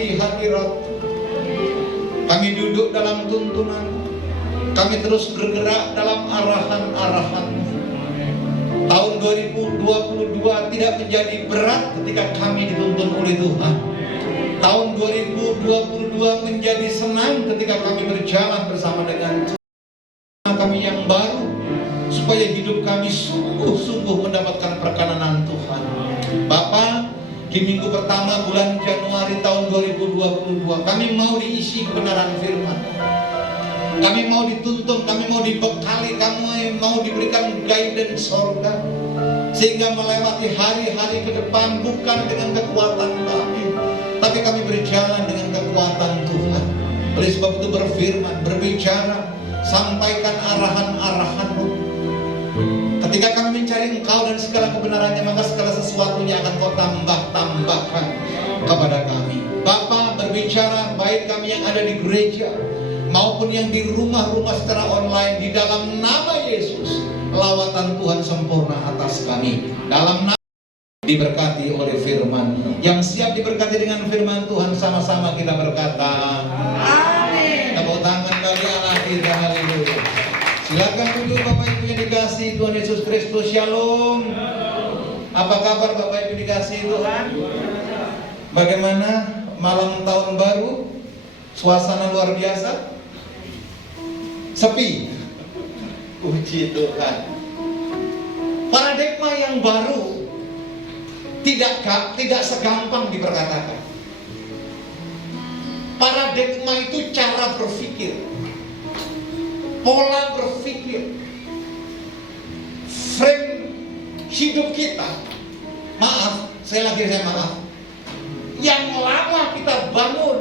menikmati hadirat. Kami duduk dalam tuntunan. Kami terus bergerak dalam arahan-arahan-Mu. Tahun 2022 tidak menjadi berat ketika kami dituntun oleh Tuhan. Tahun 2022 menjadi senang ketika kami berjalan bersama dengan Tuhan. Kami yang baru, supaya hidup kami sungguh-sungguh mendapatkan perkenanan Tuhan. Bapa, di minggu pertama bulan Januari tahun 2022, kami mau diisi kebenaran firman. Kami mau dituntun, kami mau dibekali, kami mau diberikan guidance sorga, sehingga melewati hari-hari ke depan bukan dengan kekuatan kami, tapi kami berjalan dengan kekuatan Tuhan. Oleh sebab itu berfirman, berbicara, sampaikan arahan-arahan-Mu. Ketika kami mencari Engkau dan segala kebenarannya, maka segala sesuatunya akan Kau tambahkan kepada kami. Bapa, berbicara baik kami yang ada di gereja maupun yang di rumah-rumah secara online, di dalam nama Yesus, lawatan Tuhan sempurna atas kami. Dalam nama diberkati oleh firman. Yang siap diberkati dengan firman Tuhan, sama-sama kita berkata amin. Tepuk tangan bagi Allah kita, haleluya. Silakan duduk Bapak Ibu yang dikasihi Tuhan Yesus Kristus. Shalom. Apa kabar Bapak Ibu dikasihi Tuhan? Bagaimana malam tahun baru? Suasana luar biasa? Sepi. Puji Tuhan. Paradigma yang baru tidak segampang diperkatakan. Paradigma itu cara berpikir, pola berpikir, frame hidup kita. Maaf, saya maaf. Yang lama kita bangun,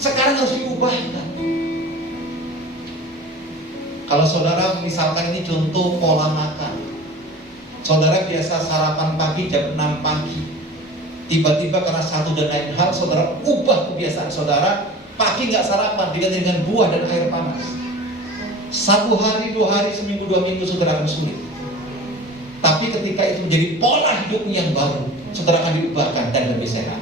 sekarang harus diubahkan. Kalau saudara misalkan ini contoh pola makan. Saudara biasa sarapan pagi jam 6 pagi. Tiba-tiba karena satu dan lain hal, saudara ubah kebiasaan saudara. Pagi nggak sarapan, diganti dengan buah dan air panas. 1 hari, 2 hari, seminggu, 2 minggu, saudara akan sulit. Tapi ketika itu menjadi pola hidup yang baru, saudara akan diubahkan dan lebih sehat.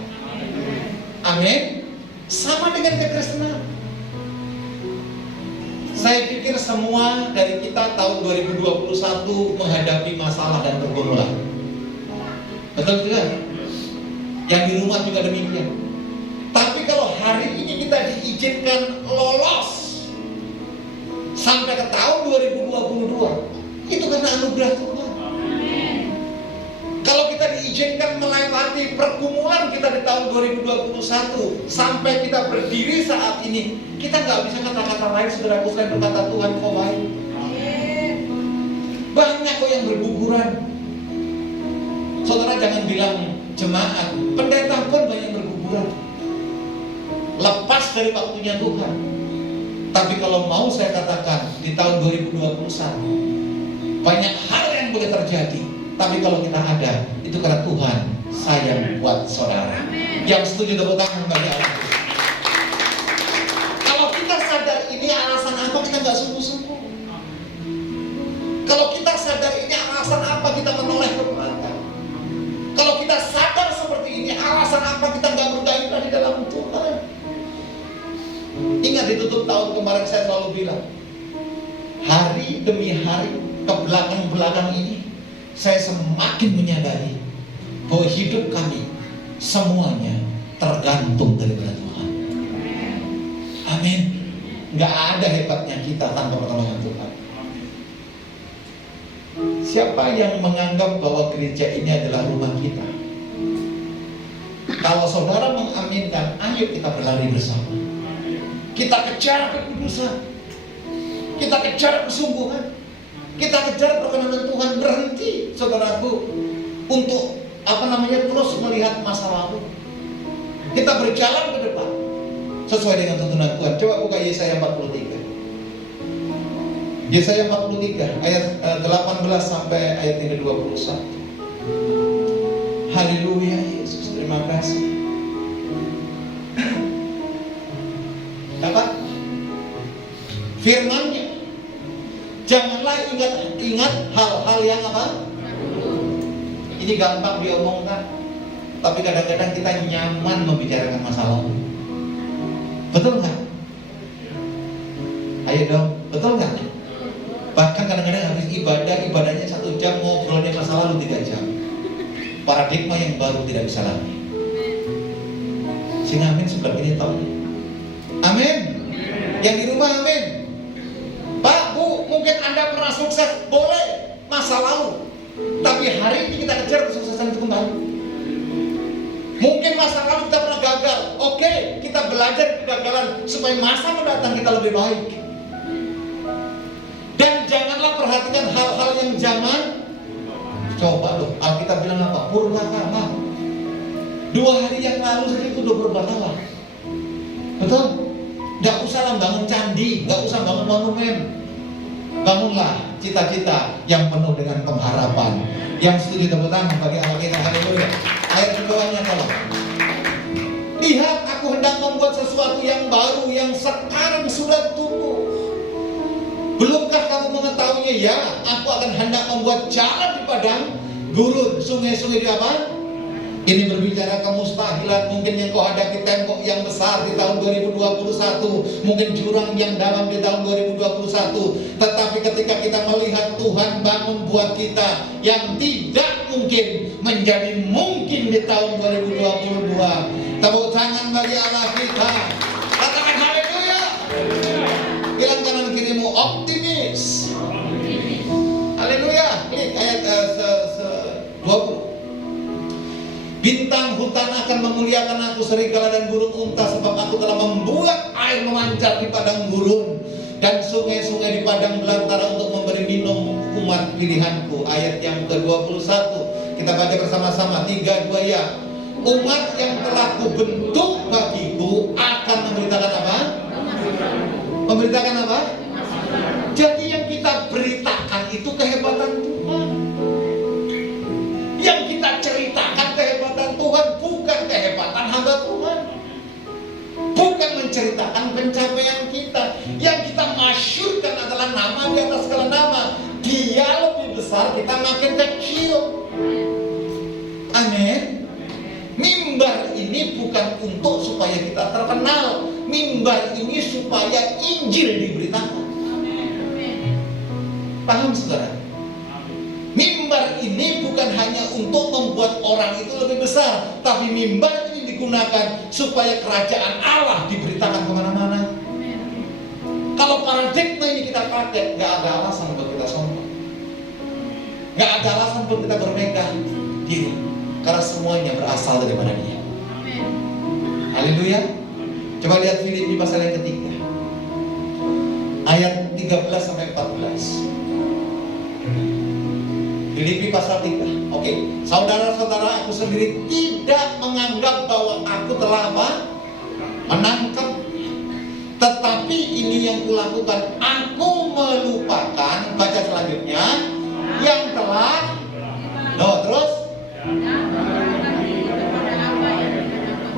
Amin. Sama dengan kekristenan. Saya pikir semua dari kita tahun 2021 menghadapi masalah dan pergumulan. Betul tidak? Yang di rumah juga demikian. Tapi kalau hari ini kita diizinkan lolos sampai ke tahun 2022, itu karena anugerah Tuhan. Kalau kita diizinkan melewati pergumulan kita di tahun 2021 sampai kita berdiri saat ini, kita nggak bisa kata-kata lain saudaraku selain berkata Tuhan kau baik. Banyak kok yang berguguran. Saudara jangan bilang jemaat, pendeta pun banyak berguguran. Lepas dari waktunya Tuhan. Tapi kalau mau saya katakan di tahun 2021 banyak hal yang boleh terjadi. Tapi kalau kita ada, itu karena Tuhan sayang buat saudara. Yang setuju tepuk tangan bagi Allah. Kalau kita sadar ini alasan apa kita nggak sungguh-sungguh. Kalau kita sadar ini alasan apa kita menoleh ke belakang. Kalau kita sadar seperti ini alasan apa kita nggak bergairah di dalam Tuhan. Ingat di tutup tahun kemarin saya selalu bilang, hari demi hari ke belakang ini, saya semakin menyadari bahwa hidup kami semuanya tergantung daripada Tuhan. Amin. Gak ada hebatnya kita tanpa pertolongan Tuhan. Siapa yang menganggap bahwa gereja ini adalah rumah kita? Kalau saudara mengaminkan, ayo kita berlari bersama. Kita kejar kekudusan, kita kejar kesungguhan, kita kejar perkenanan Tuhan. Berhenti saudaraku untuk terus melihat masa lalu. Kita berjalan ke depan sesuai dengan tuntunan Tuhan. Coba buka Yesaya 43. Yesaya 43 ayat 18 sampai ayat yang ke-21. Haleluya Yesus, terima kasih. Dapat firman-Nya. Janganlah ingat hal-hal yang apa? Ini gampang diomongkan. tapi kadang-kadang kita nyaman membicarakan masa lalu. Betul nggak? Ayo dong, betul nggak? Bahkan kadang-kadang habis ibadahnya 1 jam, ngobrolnya masa lalu 3 jam. Paradigma yang baru tidak bisa lagi. Sing amin sebelah ini tahu. Amin. Yang di rumah amin. Pak, Bu, mungkin Anda pernah sukses, boleh masa lalu. Tapi hari ini kita kejar kesuksesan itu kembali. Mungkin masa lalu kita pernah gagal. Oke, kita belajar kegagalan supaya masa mendatang kita lebih baik. Dan janganlah perhatikan hal-hal yang zaman. Coba loh, Alkitab bilang apa? Purba-kala. 2 hari yang lalu saja itu udah berubah tahun. Betul? Gak usah lah bangun candi, gak usah bangun monumen. Bangunlah cita-cita yang penuh dengan pengharapan. Yang setuju tepuk tangan bagi Allah kita. Haleluya. Ayat kedua-nya tolong. Lihat, aku hendak membuat sesuatu yang baru yang sekarang sudah tumbuh. Belumkah kamu mengetahuinya? Ya, aku akan hendak membuat jalan di padang gurun, sungai-sungai di apa? Ini berbicara kemustahilan. Mungkin yang kau hadapi tembok yang besar di tahun 2021, mungkin jurang yang dalam di tahun 2021. Tetapi ketika kita melihat Tuhan bangun buat kita yang tidak mungkin menjadi mungkin di tahun 2022. Tepuk tangan bagi Allah kita. Katakan haleluya. Bilang kanan kirimu optimis. Haleluya. Klik ayat 20. Bintang hutan akan memuliakan aku, serigala dan burung unta, sebab aku telah membuat air memancar di padang gurun dan sungai-sungai di padang belantara untuk memberi minum umat pilihanku. Ayat yang ke-21 kita baca bersama-sama. 3, 2 ya. Umat yang telah kubentuk bagiku akan memberitakan apa? Memberitakan apa? Jadi yang kita beritakan itu kehebatan Tuhan. Yang kita ceritakan kehebatan Tuhan, bukan kehebatan hamba Tuhan. Bukan menceritakan pencapaian kita. Yang kita masyurkan adalah nama di atas segala nama. Dia lebih besar, kita makin kecil. Amin. Mimbar ini bukan untuk supaya kita terkenal. Mimbar ini supaya Injil diberitakan. Paham saudara? Mimbar ini bukan hanya untuk membuat orang itu lebih besar, tapi mimbar ini digunakan supaya kerajaan Allah diberitakan kemana-mana. Kalau paradigma ini kita pakai, gak ada alasan buat kita sombong, gak ada alasan buat kita bermegah diri, karena semuanya berasal daripada Dia. Haleluya. Coba lihat Filipi pasal yang ketiga, ayat 13-14. Filipi pasal 3. Oke, saudara-saudara, aku sendiri tidak menganggap bahwa aku telah apa? Menangkap. Tetapi ini yang kulakukan, aku melupakan. Baca selanjutnya. Yang telah terus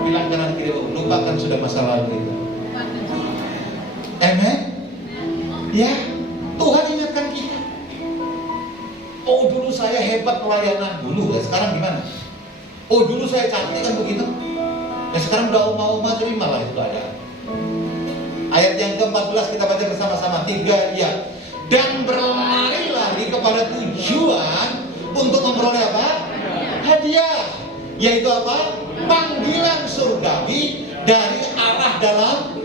bilang kanan kiri, lupakan sudah masa lalu itu. Amen. Ya, Tuhan ingatkan kita. Oh, dulu saya hebat pelayanan dulu, ya sekarang gimana? Oh, dulu saya cantik kan begitu. Ya sekarang udah oma-oma terima lah itu ada. Ayat yang ke-14 kita baca bersama-sama. 3 ya. Dan berlari-lari kepada tujuan untuk memperoleh apa? Hadiah. Yaitu apa? Panggilan surgawi dari arah dalam.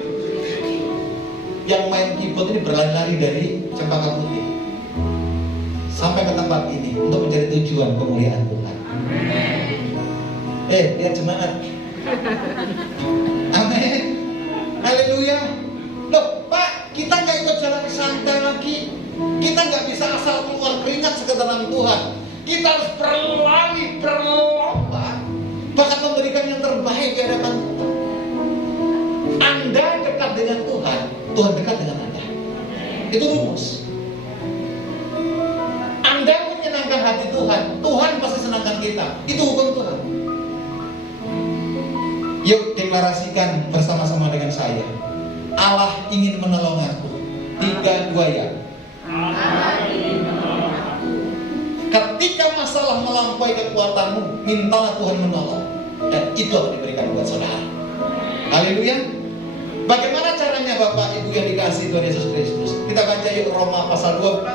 Yang main keyboard ini berlari-lari dari Cempaka Putih sampai ke tempat ini untuk mencari tujuan kemuliaan Tuhan. Lihat jemaat. Amin. Haleluya. Loh Pak, kita gak ikut jalan santai lagi. Kita gak bisa asal keluar keringat sekedalam Tuhan. Kita harus berlari, berlomba, bahkan memberikan yang terbaik di hadapan Tuhan. Anda dekat dengan Tuhan, Tuhan dekat dengan Anda. Itu rumus. Anda menyenangkan hati Tuhan, Tuhan pasti senangkan kita. Itu hukum Tuhan. Yuk deklarasikan bersama-sama dengan saya. Allah ingin menolong aku. 3, 2 ya. Allah ingin menolong aku. Ketika masalah melampaui kekuatanmu, mintalah Tuhan menolong. dan itu akan diberikan buat saudara. Haleluya. Bagaimana caranya Bapak Ibu yang dikasihi Tuhan Yesus Kristus? Kita baca yuk Roma pasal 12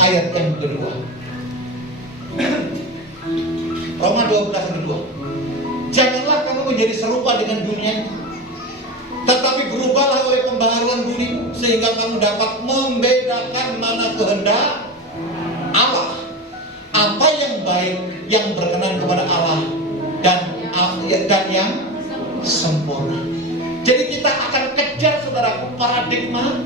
ayat yang kedua. Roma 12 ayat kedua. Janganlah kamu menjadi serupa dengan dunia, tetapi berubahlah oleh pembaharuan budimu, sehingga kamu dapat membedakan mana kehendak Allah, apa yang baik, yang berkenan kepada Allah, dan yang sempurna. Jadi kita akan kejar, saudaraku, paradigma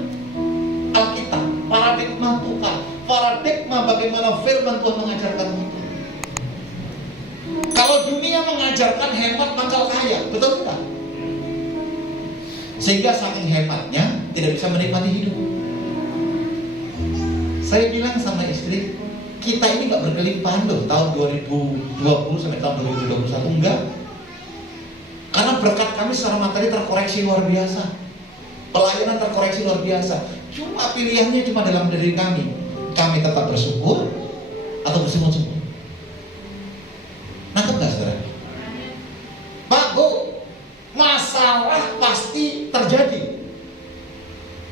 Alkitab, paradigma Tuhan, paradigma bagaimana firman Tuhan mengajarkan kita. Kalau dunia mengajarkan hemat pangkal kaya, betul tak? Sehingga saking hematnya tidak bisa menikmati hidup. Saya bilang sama istri, kita ini gak berkelimpahan loh tahun 2020 sampai tahun 2021, enggak. Karena berkat kami secara materi terkoreksi luar biasa, pelayanan terkoreksi luar biasa. Cuma pilihannya cuma dalam diri kami. Kami tetap bersyukur atau bersungut-sungut. Nangkep gak saudara? Pak, Bu, masalah pasti terjadi.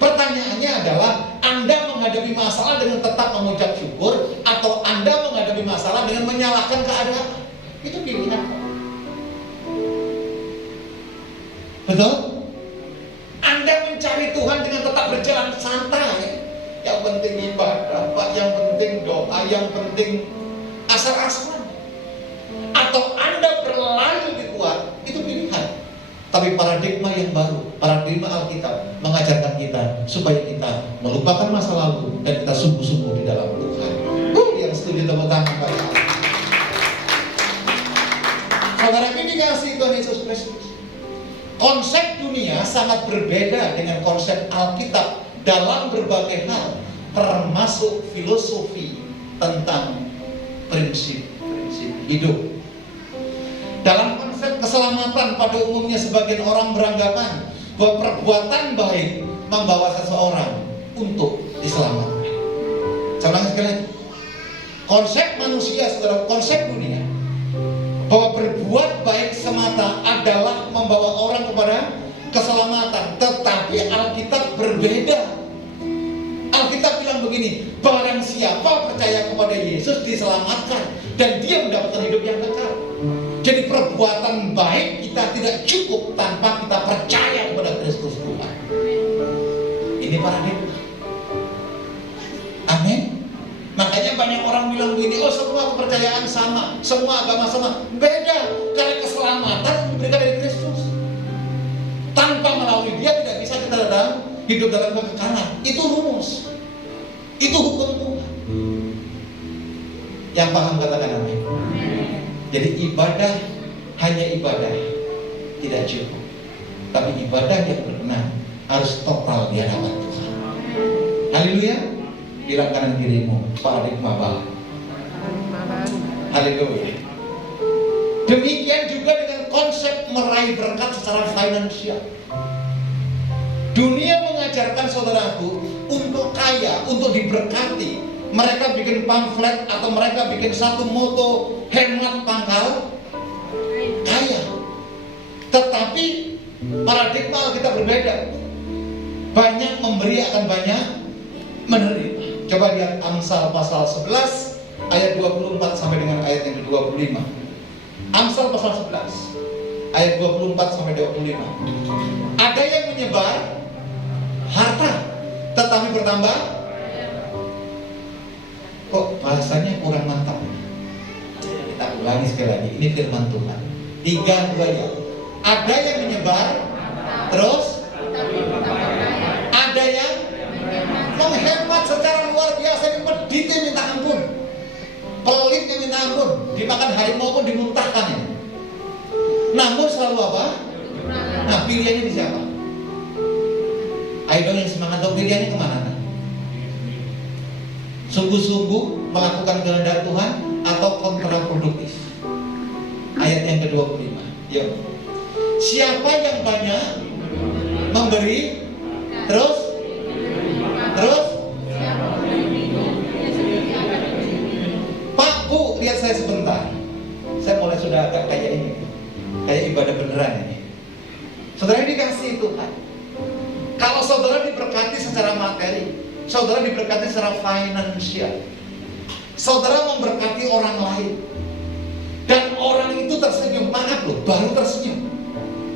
Pertanyaannya adalah, Anda menghadapi masalah dengan tetap mengucap syukur, atau Anda menghadapi masalah dengan menyalahkan keadaan? Itu pilihan. Betul? Anda mencari Tuhan dengan tetap berjalan santai. Yang penting ibadah, Pak, yang penting doa, yang penting asal-asalan. Atau Anda berlari lebih kuat, itu pilihan. Tapi paradigma yang baru, paradigma Alkitab mengajarkan kita supaya kita melupakan masa lalu dan kita sungguh-sungguh di dalam Tuhan. Yang setuju tepuk tangan Pak. Saudara ini dikasih Tuhan Yesus Kristus. Konsep dunia sangat berbeda dengan konsep Alkitab dalam berbagai hal, termasuk filosofi tentang prinsip-prinsip hidup. Dalam konsep keselamatan, pada umumnya sebagian orang beranggapan bahwa perbuatan baik membawa seseorang untuk diselamatkan. Saya ulangi sekali lagi. Konsep manusia, saudara, konsep dunia, bahwa berbuat baik semata adalah membawa orang kepada keselamatan. Tetapi Alkitab berbeda. Alkitab bilang begini, barang siapa percaya kepada Yesus diselamatkan, dan dia mendapatkan hidup yang kekal. Jadi perbuatan baik kita tidak cukup tanpa kita percaya kepada Kristus Tuhan. Ini paradigma. Amin. Makanya banyak orang bilang begini, oh semua kepercayaan sama, semua agama sama. Beda, karena keselamatan diberikan dari Kristus. Tanpa melalui dia tidak bisa kita hidup dalam kekekalan. Itu rumus, itu hukum Tuhan. Yang paham katakan amin. Jadi ibadah, hanya ibadah tidak cukup. Tapi ibadah yang berkenan harus total di hadapan Tuhan. Haleluya. Bilang kanan kirimu, paradigma baru. Haleluya. Demikian juga dengan konsep meraih berkat secara finansial. Dunia mengajarkan saudaraku untuk kaya, untuk diberkati. Mereka bikin pamflet atau mereka bikin satu moto, hemat pangkal kaya. Tetapi paradigma kita berbeda. Banyak memberi akan banyak menerima. Coba lihat Amsal pasal 11 ayat 24 sampai dengan ayat yang ke-25. Amsal pasal 11 ayat 24 sampai 25. Ada yang menyebar harta tetapi bertambah. Kok bahasanya kurang mantap? Kita ulangi sekali lagi. Ini firman Tuhan. 3, 2 ya. Ada yang menyebar, terus ada yang menghemat secara luar biasa. Ini peditnya minta ampun, pelitnya minta ampun, dimakan harimau pun dimuntahkan ya. Namun selalu apa? Nah, pilihannya di siapa? Ayo dong yang semangat dong, pilihannya kemana? Sungguh-sungguh melakukan kehendak Tuhan atau kontraproduktif? Ayat yang ke-25. Yuk. Siapa yang banyak memberi, terus Pak, Bu, lihat saya sebentar. Saya mulai sudah agak kayak ini. Saudara diberkati secara finansial. Saudara memberkati orang lain. Dan orang itu tersenyum. Maaf loh, baru tersenyum.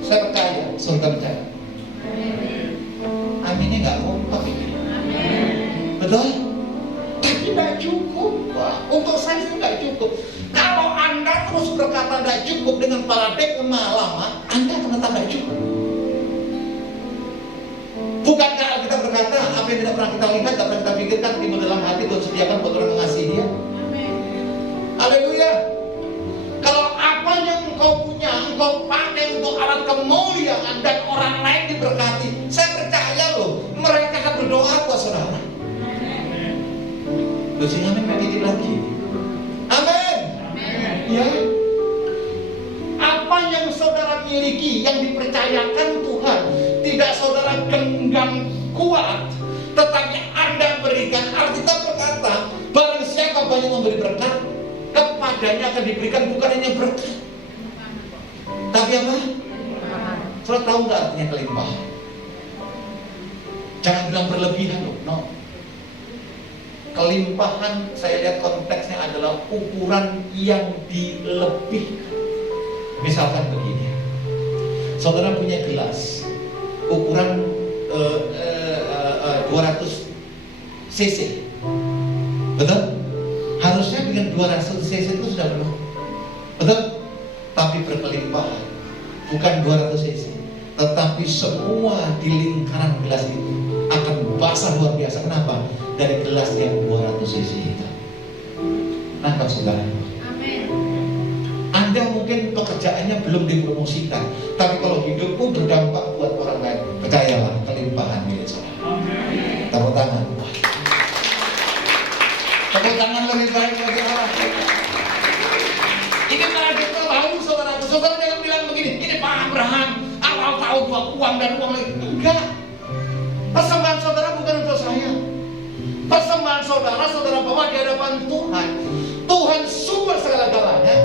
Saya percaya, saudara percaya. Aminnya nggak kompak ini. Betul? Tapi nggak cukup, Pak. Untuk saya sih nggak cukup. Kalau Anda terus berkata nggak cukup dengan paradigma lama, Anda ternyata nggak cukup. Bukankah kita berkata apa yang tidak pernah kita lihat, tidak pernah kita pikirkan, timbul dalam hati Tuhan sediakan buat orang mengasihi Dia. Haleluya. Kalau apa yang engkau punya, engkau pakai untuk alat kemuliaan dan orang lain diberkati, saya percaya loh, mereka akan berdoa buat saudara. Dosen amin meditasi lagi. Amin. Ya. Apa yang saudara miliki, yang dipercayakan Tuhan, tidak saudara genggam kuat, tetapi Anda berikan. Alkitab berkata, barang siapa banyak memberi berkat, kepadanya akan diberikan bukan hanya berkat, tapi apa? Saudara tahu nggak artinya kelimpahan? Jangan bilang berlebihan loh, no. Kelimpahan, saya lihat konteksnya adalah ukuran yang dilebihkan. Misalkan begini, saudara punya gelas ukuran 200 cc, betul? Harusnya dengan 200 cc itu sudah penuh, betul? Tapi berkelimpahan, bukan 200 cc, tetapi semua di lingkaran gelas itu akan basah luar biasa. Kenapa? Dari gelas yang 200 cc itu. Nampak saudara? Anda mungkin pekerjaannya belum dipromosikan, tapi kalau hidupmu berdampak buat orang lain, percayalah kelimpahan milik saudara. Tepuk tangan. Tepuk tangan lebih baik bagi Allah. Ini malah kita tahu saudara. Saudara jangan bilang begini, ini Pak Abraham awal tahu buat uang dan uang lagi. Enggak. Persembahan saudara bukan untuk saya. Persembahan saudara, saudara bawa di hadapan Tuhan. Tuhan sumber segala-galanya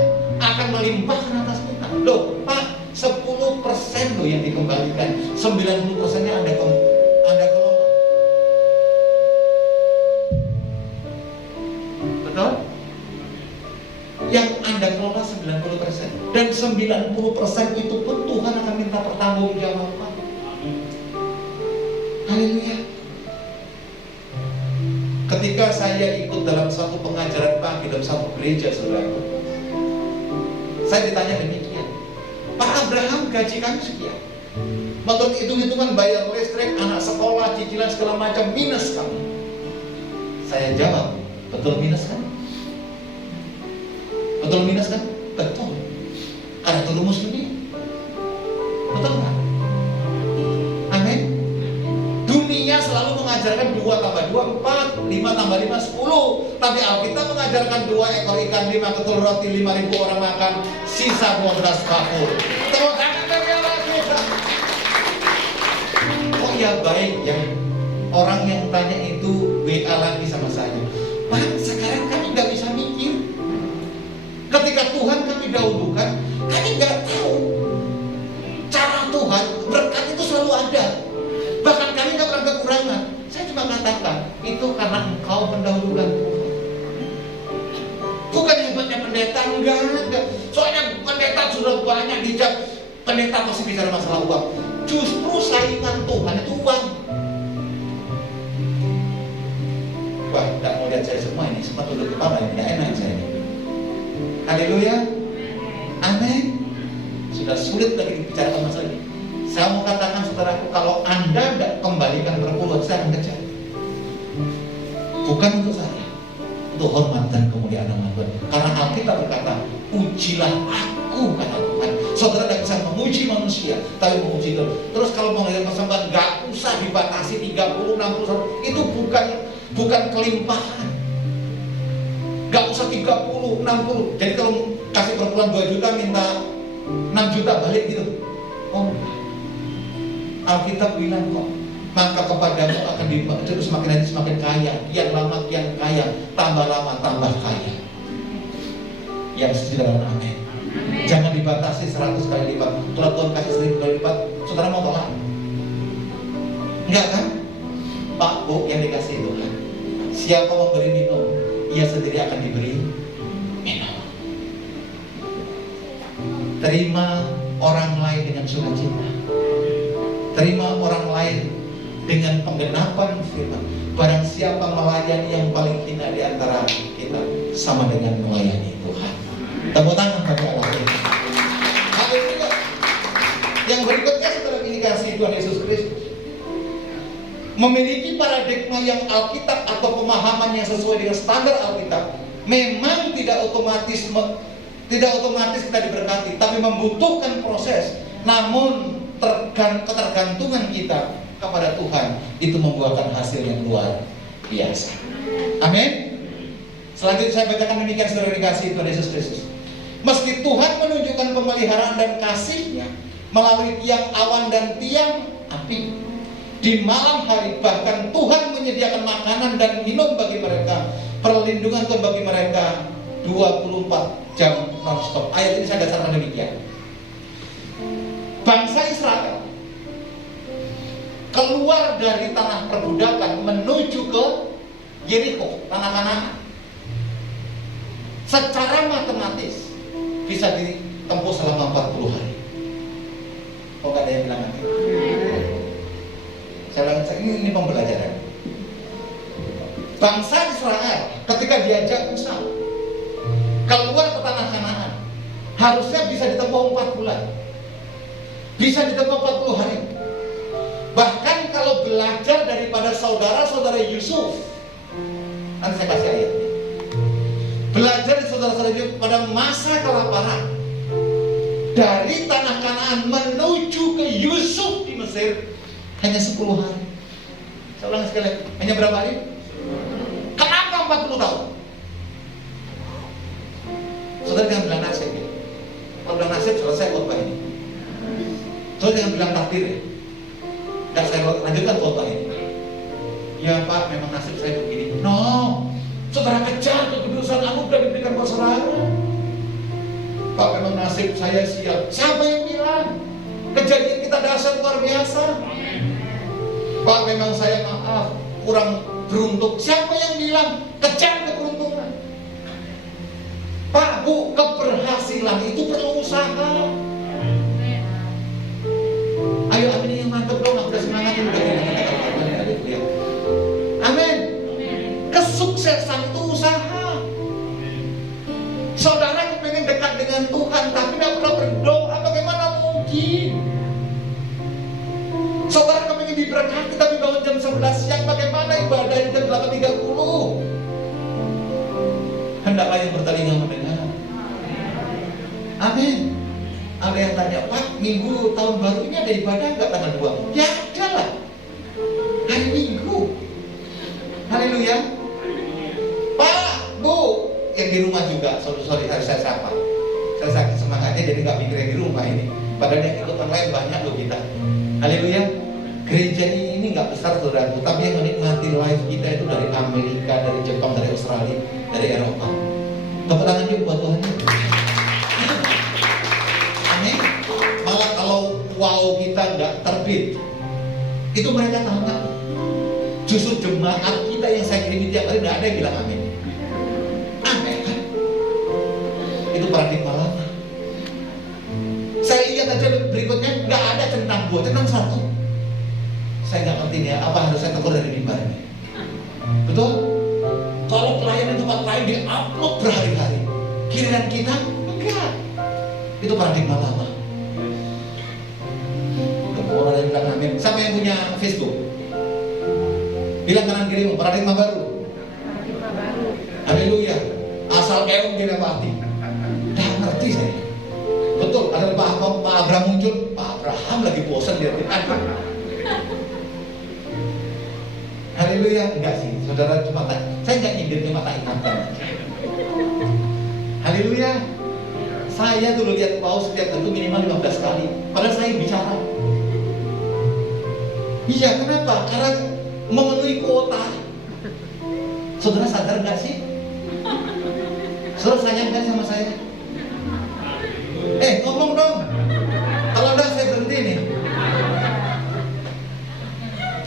akan melimpahkan atas kita. Loh, Pak, 10% loh yang dikembalikan, 90%-nya Anda kelola. Betul? Yang Anda kelola 90%, dan 90% itu pun Tuhan akan minta pertanggungjawaban. Haleluya. Ketika saya ikut dalam satu pengajaran pagi dalam satu gereja, saudara, saya ditanya demikian, Pak Abraham gaji kami sekian, menurut hitung-hitungan bayar listrik, anak sekolah, cicilan segala macam, minus kami. Saya jawab, betul minus kan? Betul minus kan? Betul. Karena itu rumus dunia. Betul kan? Amin. Dunia selalu mengajarkan 2 tambah 2, 4, 5 tambah 5, 10. Tapi Alkitab mengajarkan 2 ekor ikan, 5 ketul roti, 5.000 orang makan, sisa 12 bakul. Tepuk tangan bagi Allah kita. Oh ya baik, yang orang yang tanya itu WA lagi sama saya. Pak, sekarang kami nggak bisa mikir. Ketika Tuhan kami dahulukan, kami nggak tahu cara Tuhan, berkat itu selalu ada. Bahkan kami nggak pernah kekurangan. Saya cuma katakan, itu karena engkau mendahulukan Tuhan. Bukan hebatnya pendeta, enggak. Soalnya pendeta sudah banyak dijak, pendeta masih bicara masalah uang. Justru saingan Tuhan itu uang. Wah, tidak mau lihat saya semua ini, semua tunduk kepala, ini tidak enak saya. Haleluya. Amin. Sudah sulit lagi dibicarakan masalah ini. Saya mau katakan saudaraku, kalau Anda tidak kembalikan berpuluh, saya akan kejar. Bukan untuk saya, untuk hormat dan kemuliaan nama Tuhan. Karena Alkitab berkata, ujilah aku, kata Tuhan. Saudara tidak bisa memuji manusia, tapi memuji Tuhan. Terus kalau mau lihat persembahan, gak usah dibatasi 30, 60, itu bukan kelimpahan. Gak usah 30, 60. Jadi kalau kasih perpuluhan 2 juta, minta 6 juta balik gitu. Oh, Alkitab bilang kok, maka kepadamu akan terus semakin hari semakin kaya, kian lama kian kaya, tambah lama tambah kaya. Yang sederhana, amin. Jangan dibatasi 100 kali lipat. Kalau Tuhan kasih 1000 kali lipat, saudara mau tolak? Enggak kan? Pak, Bu, yang dikasih Tuhan, siapa memberi minum, ia sendiri akan diberi minum. Terima orang lain dengan sukacita. Terima orang lain dengan penggenapan firman. Barang siapa melayani yang paling hina di antara kita, sama dengan melayani Tuhan. Tepuk tangan bagi Allah. Haleluya. Yang berikutnya setelah dikasih Tuhan Yesus Kristus, memiliki paradigma yang Alkitab atau pemahaman yang sesuai dengan standar Alkitab, memang tidak otomatis kita diberkati, tapi membutuhkan proses. Namun ketergantungan kita kepada Tuhan itu membuahkan hasil yang luar biasa. Amin. Selanjutnya saya bacakan demikian saudara dikasih Tuhan Yesus Kristus. Meski Tuhan menunjukkan pemeliharaan dan kasih-Nya melalui tiang awan dan tiang api di malam hari, bahkan Tuhan menyediakan makanan dan minum bagi mereka, perlindungan Tuhan bagi mereka 24 jam non-stop. Ayat ini saya dasarkan demikian. Bangsa Israel keluar dari tanah perbudakan menuju ke Yeriko, tanah Kanaan, secara matematis bisa ditempuh selama 40 hari. Kok gak ada yang bilang nanti? Saya bilang, ini pembelajaran. Bangsa Israel ketika diajak Musa keluar ke tanah Kanaan, harusnya bisa ditempuh 4 bulan, bisa ditempuh 40 hari. Bahkan kalau belajar daripada saudara-saudara Yusuf, nanti saya kasih ayatnya. Belajar dari saudara-saudara Yusuf pada masa kelaparan, dari tanah Kanaan menuju ke Yusuf di Mesir hanya 10 hari. Saya ulang sekali, hanya berapa hari? Kenapa 40 tahun? Saudara jangan bilang nasib ya. Kalau bilang nasib selesai khotbah ini. Saudara jangan bilang takdir ya. Dan saya lanjutkan khotbah ini. Ya Pak, memang nasib saya begini. No, saudara kejar kekudusan anugerah diberikan buat saudara. Pak, memang nasib saya siap. Siapa yang bilang? Kejadian kita dahsyat luar biasa. Pak, memang saya maaf, kurang beruntung. Siapa yang bilang? Kejar keberuntungan. Pak, Bu, keberhasilan itu perlu usaha. Ayo amin yang mantap dong, aku udah semangat ini. Amin. Kesuksesan itu usaha. Saudara kepengen dekat dengan Tuhan tapi tidak pernah berdoa, bagaimana mungkin? Saudara kepengen diberkati tapi bangun jam 11 siang, bagaimana ibadah jam 8.30? Hendaklah yang bertelinga mendengar. Amin. Ada yang tanya, Pak, minggu tahun baru ini ada ibadah nggak tanggal 2? Ya ada lah, hari Minggu. Haleluya. Pak, Bu, yang di rumah juga, sorry harus saya sapa. Saya sakit semangatnya jadi nggak mikir yang di rumah ini. Padahal yang ikutan lain banyak loh kita. Haleluya. Gereja ini nggak besar saudaraku, tapi yang menikmati live kita itu dari Amerika, dari Jepang, dari Australia, dari Eropa. Tepuk tangan yuk buat Tuhan. Amin. Malah kalau wow kita nggak terbit, itu mereka tanya. Justru jemaat kita yang saya kirimi tiap hari nggak ada yang bilang amin. Aneh kan? Itu paradigma lama. Saya lihat aja berikutnya nggak ada centang 2, centang 1. Saya nggak ngerti ya, apa harus saya tegur dari mimbar ini? Betul? Kalau pelayanan tempat lain di-upload berhari-hari, giliran kita enggak. Itu paradigma lama. Orang yang bilang amin. Siapa yang punya Facebook? Bilang kanan kiri, paradigma baru. Haleluya. Asal keong dilewati. Nggak ngerti saya. Betul, ada Pak Abraham muncul. Pak Abraham lagi bosan dia. Haleluya. Enggak sih, saudara, cuma saya nggak nyindir, cuma tak ingatkan. Haleluya. Saya dulu lihat paus setiap tentu minimal 15 kali. Padahal saya bicara. Iya, kenapa? Karena memenuhi kuota. Saudara sadar nggak sih? Saudara tanyakan sama saya. Ngomong dong. Kalau enggak saya berhenti nih.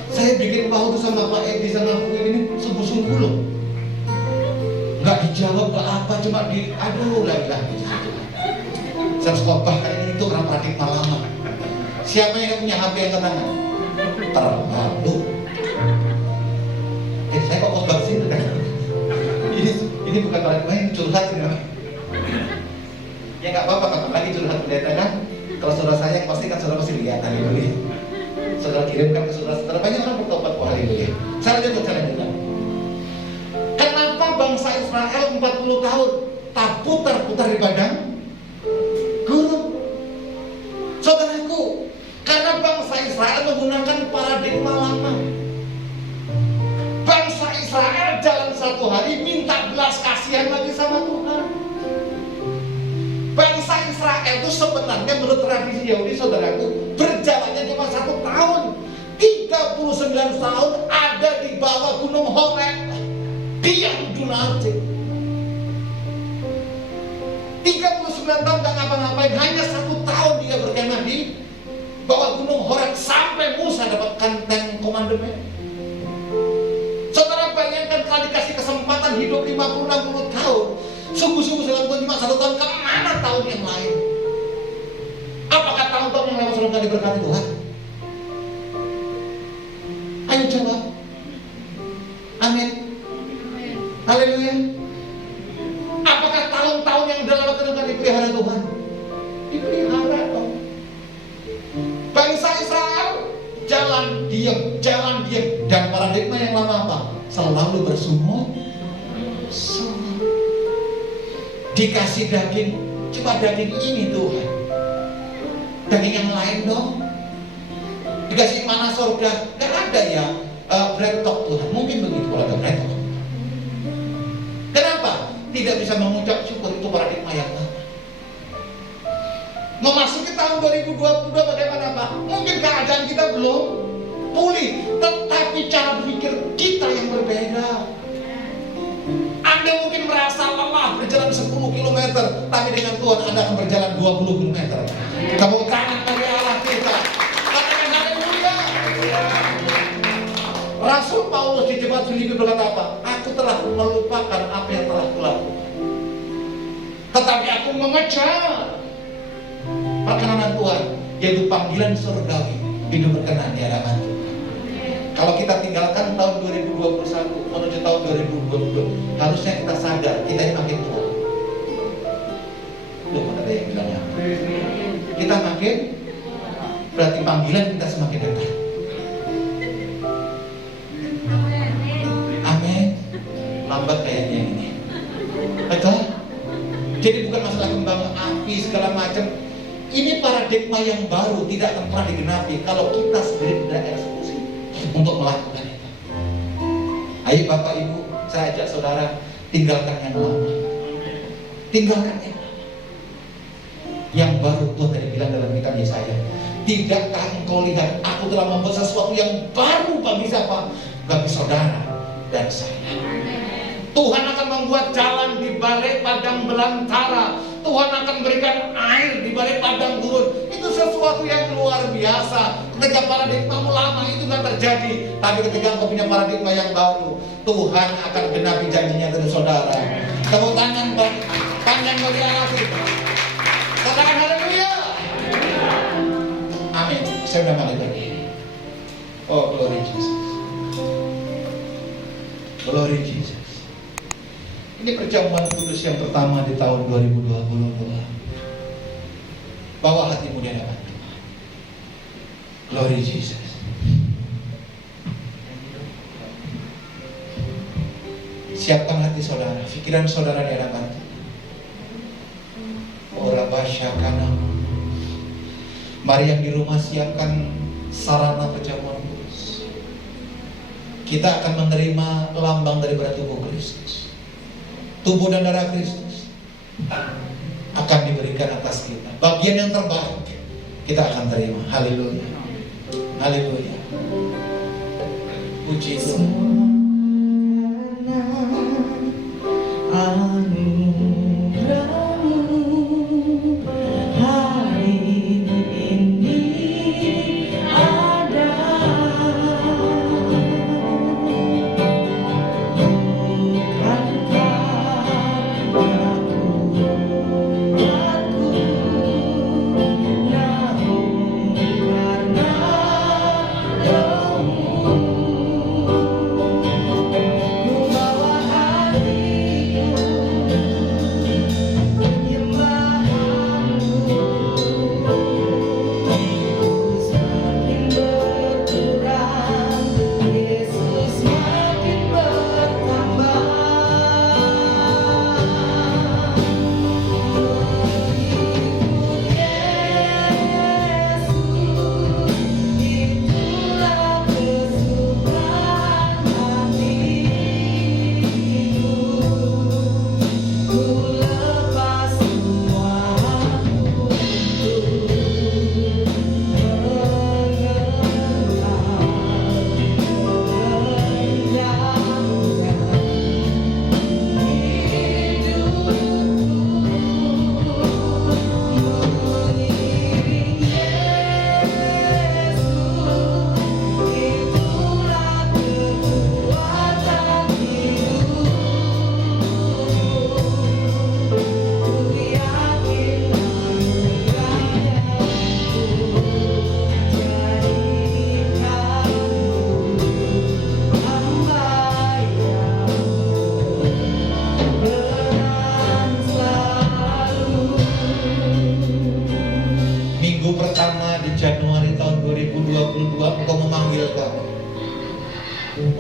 Saya bikin paus sama Pak Edi sama Bu ini sungguh-sungguh loh. Nggak dijawab, nggak apa, cuma aduh lah. Saya khotbah kali ini itu orang paradigma lama. Siapa yang punya HP yang tangan? Terlalu. Saya kok khotbah sih? Ini bukan paradigma, ini curhat ini. Ya nggak apa-apa, kapan lagi curhat pendeta kan? Kalau saudara sayang pasti kan saudara pasti lihat hari ini. Saudara kirimkan ke saudara banyak orang bertobat kok hari ini. Saya lanjut. Kenapa bangsa Israel 40 tahun tak putar-putar di padang gurun? Saudaraku, karena bangsa Israel menggunakan paradigma lama. Bangsa Israel jalan satu hari minta belas kasihan lagi sama Tuhan. Bangsa Israel itu sebenarnya menurut tradisi Yahudi, saudaraku, berjalannya cuma 1 tahun. 39 tahun ada di bawah gunung Horeb, diam dunarjik. 39 tahun gak ngapa-ngapain, hanya 1 tahun dia berkemah di bawah gunung Horeb sampai Musa dapatkan 10 commandment. Saudara bayangkan kalau dikasih kesempatan hidup 50-60 tahun, sungguh-sungguh dalam Tuhan cuma 1 tahun, kemana tahun yang lain? Apakah tahun-tahun yang lewat saudara diberkati Tuhan? Ayo jawab. Amin. Haleluya. Apakah tahun-tahun yang udah lewat saudara dipelihara Tuhan? Dipelihara dong. Bangsa Israel jalan diam, dan paradigma yang lama apa? Selalu bersumur. Dikasih daging, cuma daging ini Tuhan. Daging yang lain dong. Dikasih mana surga, gak ada ya bread talk Tuhan. Mungkin begitu kalau ada bread talk. Kenapa? Tidak bisa mengucap syukur, itu paradigma yang lama. Memasuki tahun 2022 bagaimana Pak? Mungkin keadaan kita belum pulih, tetapi cara berpikir kita yang berbeda. Anda mungkin merasa lelah berjalan 10 km, tapi dengan Tuhan Anda akan berjalan 20 km. Tepuk tangan bagi Allah kita. Katakan haleluya. Rasul Paulus di jemaat Filipi berkata apa? Aku telah melupakan apa yang telah kulakukan, tetapi aku mengejar perkenanan Tuhan, yaitu panggilan surgawi, hidup berkenan di hadapan Tuhan. Kalau kita tinggalkan tahun 2021 menuju tahun 2022, harusnya kita sadar kita ini makin tua. Loh, ada yang bilangnya kita makin, berarti panggilan kita semakin dekat. Amin. Lambat kayaknya ini. Betul? Jadi bukan masalah kembang api segala macam. Ini paradigma yang baru, tidak akan pernah digenapi kalau kita sendiri tidak eksekusi untuk melakukan itu. Ayo Bapak Ibu, saya ajak saudara, tinggalkan yang lama. Tinggalkan yang lama. Yang baru Tuhan tadi bilang dalam kitab Yesaya, tidakkah engkau lihat aku telah membuat sesuatu yang baru bagi siapa? Bagi saudara dan saya. Tuhan akan membuat jalan di balik padang belantara. Tuhan akan berikan air di balik padang gurun. Itu sesuatu yang luar biasa. Ketika paradigma lama itu tidak terjadi, tapi ketika engkau punya paradigma yang baru, Tuhan akan genapi janjinya dari saudara. Tepuk tangan panjang bagi Allah kita. Katakan haleluya. Amin. Saya udah balik lagi. Oh, glory Jesus. Glory Jesus. Ini perjamuan kudus yang pertama di tahun 2022. Bawa hatimu di hadapan Tuhan. Glory Jesus. Siapkan hati saudara, pikiran saudara di hadapan Tuhan. Ora basyakana. Mari yang di rumah siapkan sarana perjamuan kudus. Kita akan menerima lambang daripada tubuh Kristus. Tubuh dan darah Kristus akan diberikan atas kita. Bagian yang terbaik kita akan terima. Haleluya. Haleluya. Puji Tuhan.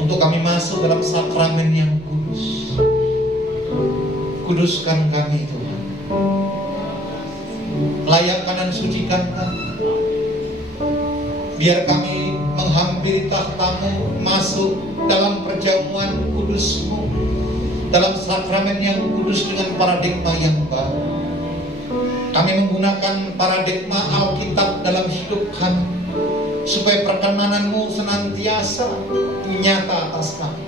untuk kami masuk dalam sakramen yang kudus. Kuduskan kami Tuhan, layakkan dan sucikan kami. Biar kami menghampiri tahta-Mu, masuk dalam perjamuan kudus-Mu, dalam sakramen yang kudus dengan paradigma yang baru. Kami menggunakan paradigma Alkitab dalam hidup kami, supaya perkenanan-Mu senantiasa nyata atas kami.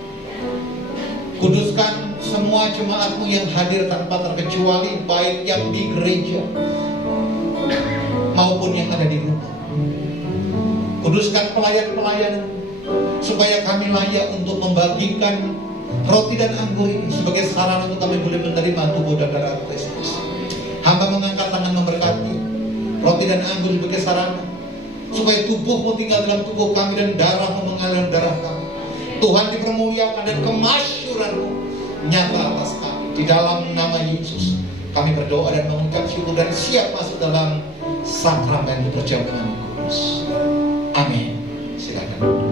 Kuduskan semua jemaat-Mu yang hadir tanpa terkecuali, baik yang di gereja maupun yang ada di rumah. Kuduskan pelayan-pelayan, supaya kami layak untuk membagikan roti dan anggur ini sebagai sarana untuk kami boleh menerima tubuh dan darah Kristus. Hamba mengangkat tangan memberkati roti dan anggur sebagai sarana, supaya tubuh-Mu tinggal dalam tubuh kami dan darah-Mu mengalir dalam darah kami. Tuhan dipermuliakan dan kemasyuran-Mu nyata atas kami. Di dalam nama Yesus kami berdoa dan mengucap syukur dan siap masuk dalam sakramen perjamuan kudus. Amin. Silakan.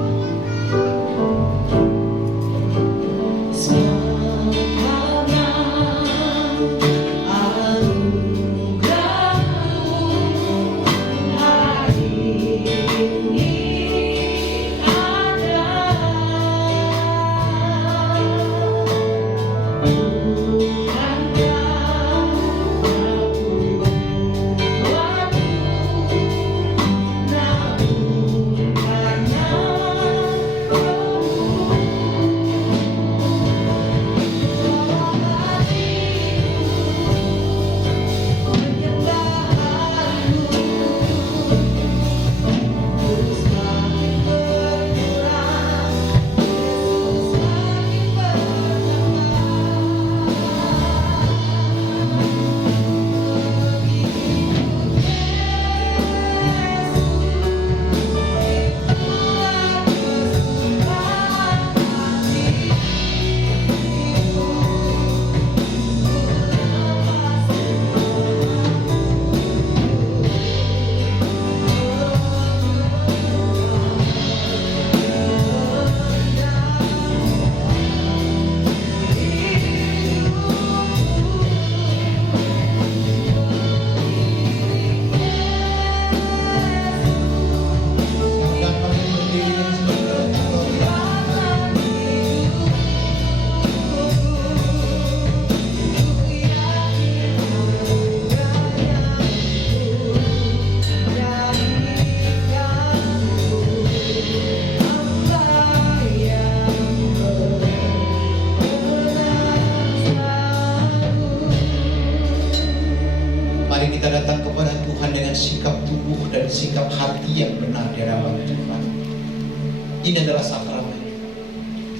Kita datang kepada Tuhan dengan sikap tubuh dan sikap hati yang benar di hadapan Tuhan. Ini adalah sakramen,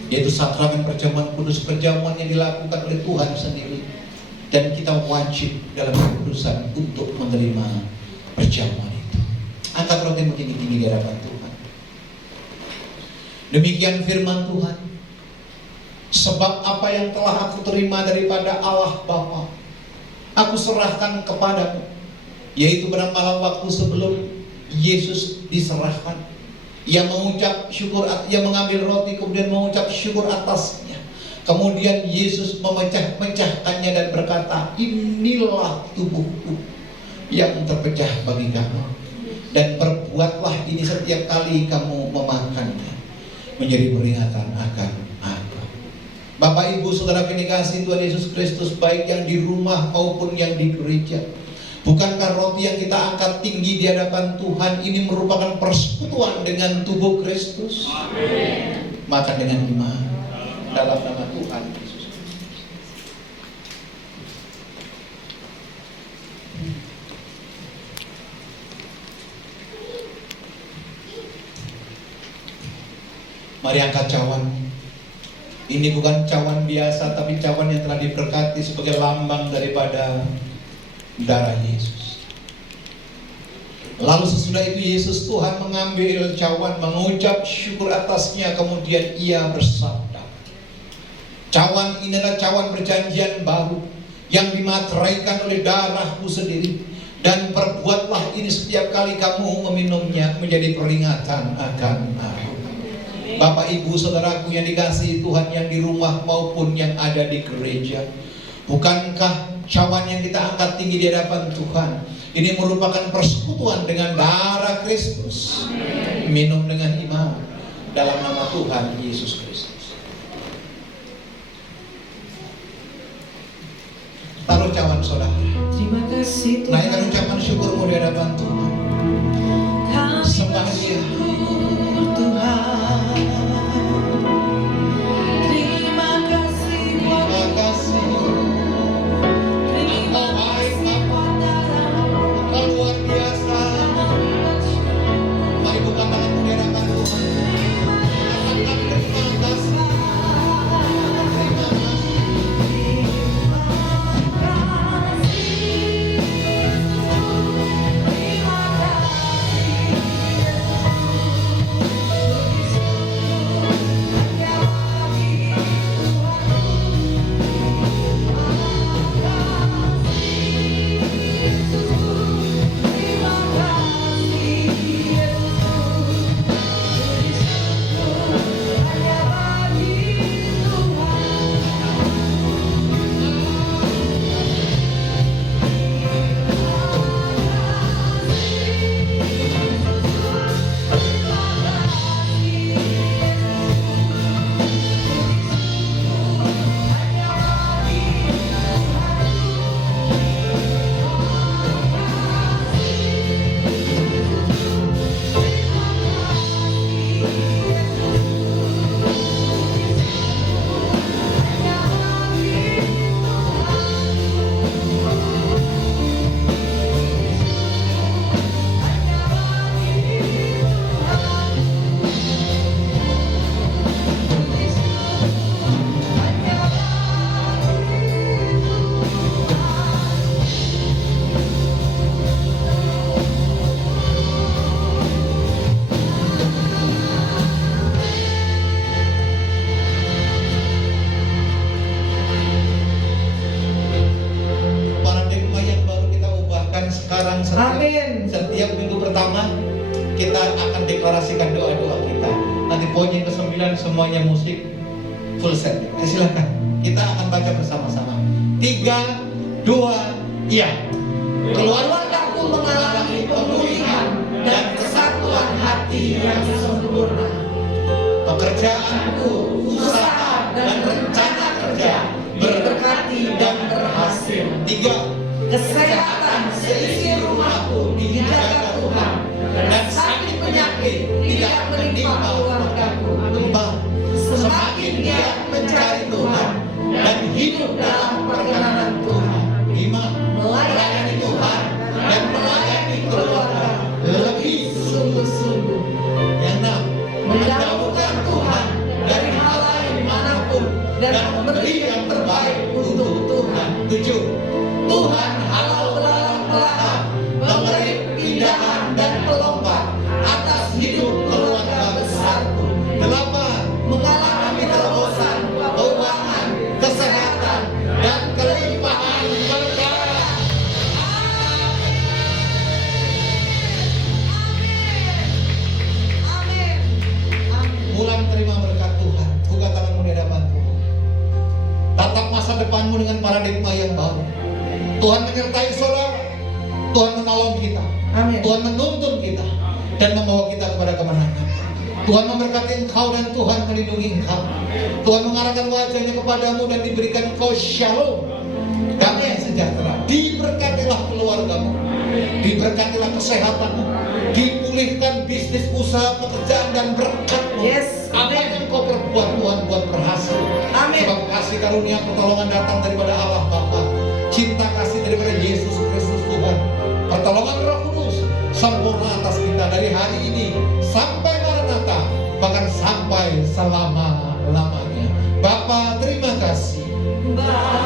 yaitu sakramen perjamuan kudus, perjamuan yang dilakukan oleh Tuhan sendiri, dan kita wajib dalam kekudusan untuk menerima perjamuan itu. Angkat roti tinggi-tinggi di hadapan Tuhan. Demikian firman Tuhan. Sebab apa yang telah aku terima daripada Allah Bapa, aku serahkan kepadamu, yaitu pada malam waktu sebelum Yesus diserahkan, ia mengucap syukur, ia mengambil roti kemudian mengucap syukur atasnya. Kemudian Yesus memecah-mecahkannya dan berkata, inilah tubuhku yang terpecah bagi kamu, dan perbuatlah ini setiap kali kamu memakannya menjadi peringatan akan aku. Bapak, Ibu, Saudara kekasih Tuhan Yesus Kristus, baik yang di rumah maupun yang di gereja, bukankah roti yang kita angkat tinggi di hadapan Tuhan ini merupakan persekutuan dengan tubuh Kristus? Amin. Makan dengan iman dalam nama Tuhan Yesus. Mari angkat cawan. Ini bukan cawan biasa, tapi cawan yang telah diberkati sebagai lambang daripada darah Yesus. Lalu sesudah itu Yesus Tuhan mengambil cawan, mengucap syukur atasnya, kemudian ia bersabda, cawan ini adalah cawan perjanjian baru yang dimateraikan oleh darahku sendiri, dan perbuatlah ini setiap kali kamu meminumnya menjadi peringatan akan aku. Bapak Ibu saudaraku yang dikasihi Tuhan, yang di rumah maupun yang ada di gereja, bukankah cawan yang kita angkat tinggi di hadapan Tuhan ini merupakan persekutuan dengan darah Kristus? Minum dengan iman dalam nama Tuhan Yesus Kristus. Taruh cawan saudara. Terima kasih Tuhan. Naikkan ucapan syukurmu di hadapan Tuhan. Sembah Dia. Tuhan, terima kasih buat Terima kasih. terima kasih pada Engkau luar biasa. Mari buka tanganmu di hadapan Tuhan. Katakan terima kasih. Terima kasih. Paradigma yang baru kita ubahkan sekarang, setiap minggu pertama kita akan deklarasikan doa-doa kita. Nanti poin yang ke-9 semuanya musik full set. Silakan. Kita akan baca bersama-sama. 3, 2, iya. keluargaku mengalami pemulihan dan kesatuan hati yang sempurna. Pekerjaanku, usaha, dan rencana kerja berberkati dan berhasil. 3, Kesehatan seisi rumahku dijaga Tuhan, dan sakit penyakit tidak menimpa keluargaku. 4, Semakin giat mencari Tuhan dan hidup dalam perkenanan Tuhan, 5, melayani Tuhan dan melayani keluarga lebih sungguh-sungguh. yang 6, Mendahulukan Tuhan dari hal lain manapun dan memberi yang terbaik untuk Tuhan. 7, Tuhan halau belalang-belalang, memberi pindahan dan pelompat atas hidup keluarga besarku. 8, Mengalami terobosan keuangan, kesehatan, dan kelimpahan berkah. Amin. Amin. pulang terima berkat Tuhan. Buka tanganmu di hadapan Tuhan. Tatap masa depanmu dengan paradigma yang baru. Tuhan menyertai saudara. Tuhan menolong kita. Amin. Tuhan menuntun kita dan membawa kita kepada kemenangan. Tuhan memberkati engkau dan Tuhan melindungi engkau. Tuhan mengarahkan wajahnya kepadamu dan diberikan engkau shalom, damai sejahtera. Diberkatilah keluargamu, diberkatilah kesehatanmu, dipulihkan bisnis, usaha, pekerjaan dan berkatmu. Yes. Apa yang kau perbuat Tuhan buat berhasil. Amin. Sebab kasih karunia pertolongan datang daripada Allah Bapa, cinta kasih daripada Yesus Kristus Tuhan, pertolongan Roh Kudus sempurna atas kita dari hari ini sampai Maranatha, bahkan sampai selama-lamanya. Bapa, terima kasih. Bapa